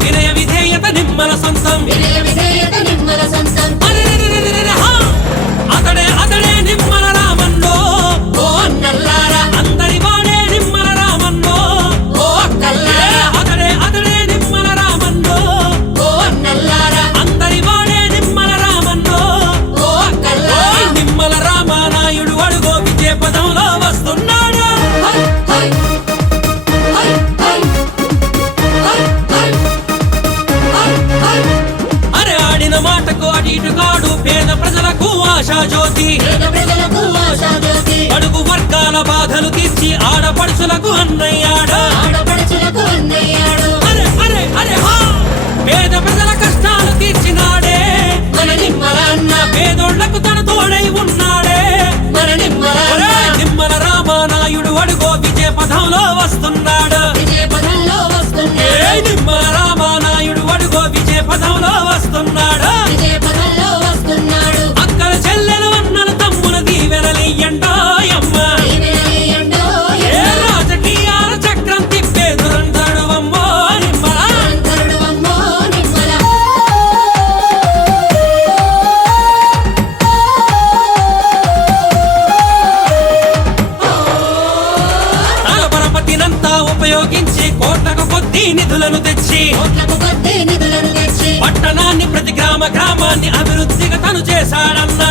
వినయ విధేయత నిర్మల సంసం వినయ ఆశా జ్యోతి నిధులను తెచ్చి పట్టణాన్ని ప్రతి గ్రామ గ్రామాన్ని అభివృద్ధిగా తను చేశాడన్నా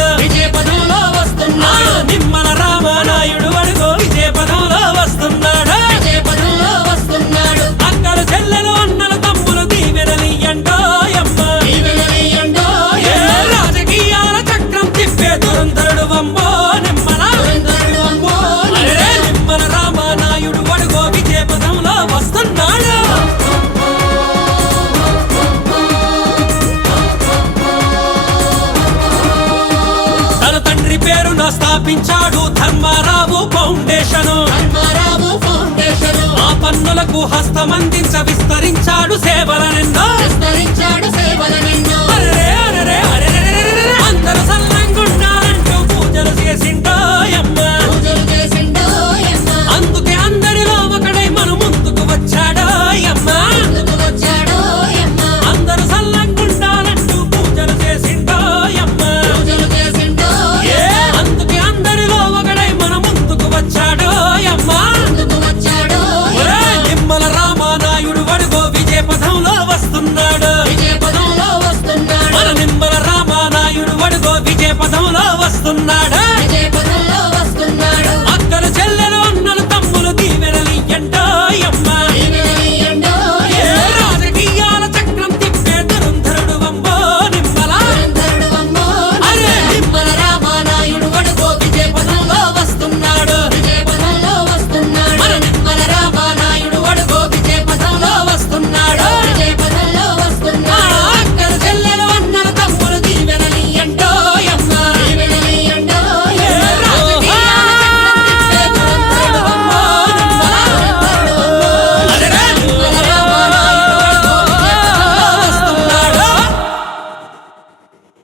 స్థాపించాడు ధర్మారావు ఫౌండేషన్. ఆ పన్నులకు హస్తమందించ విస్తరించాడు సేవలనెందో